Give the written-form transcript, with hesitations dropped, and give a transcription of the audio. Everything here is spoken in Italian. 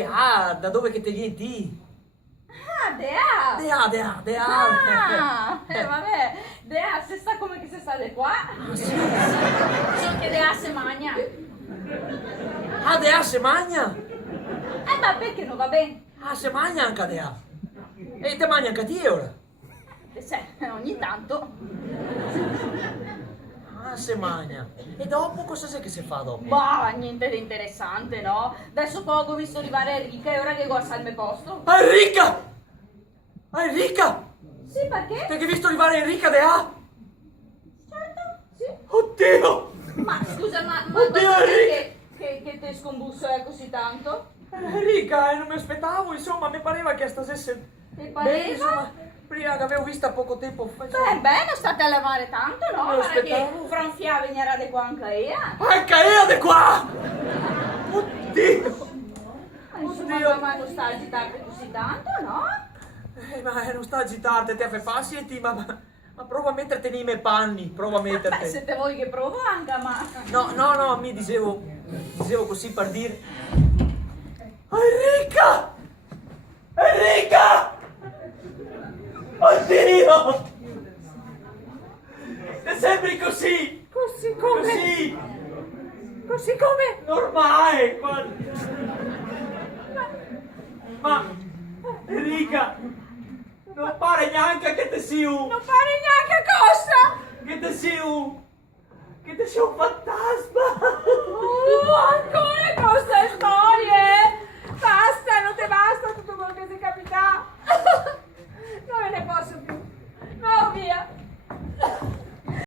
Da dove che te vieni ti? Ah, Dea! Dea. Ah, vabbè, Dea, se sta come che se sta de qua. Sì. Solo che Dea se magna. Dea se magna? Ma perché non va bene? Se magna anche Dea. E te mangia anche te ora? Ogni tanto. Se magna. E dopo cosa sai che si fa dopo? Bah, niente di interessante, no? Adesso poco ho visto arrivare Enrica e ora che guarda al mio posto. Enrica! Enrica! Sì, perché? Perché hai visto arrivare Enrica Dea? Certo, sì. Oddio! Ma scusa, ma Oddio, perché che te scombusso è così tanto? Enrica, non mi aspettavo, insomma, mi pareva che stasesse... Ti pareva? insomma, prima che avevo vista poco tempo fa. Beh, non state a lavorare tanto, no? Me lo Guarda che aspettavo. fra un fia venirà di qua anche io. Anche io di qua! Oddio! Ma insomma, Oddio. mamma non sta agitando così tanto, no? Ma non sta a agitarti, te fai facile, ma prova a metterti nei miei panni, prova a Beh, metterti. siete voi che provo anche, ma... No, mi dicevo così per dire. Enrica! Enrica! Oddio! Ti sembri così? Così come? Così! Così come? Normale! Ma Enrica! Non pare neanche che ti sia un... Non pare neanche cosa! Che ti sia un... Che ti sia un fantasma! Ancora queste storie! Basta, non ti basta tutto quello che ti capita! Non me ne posso più! No, via!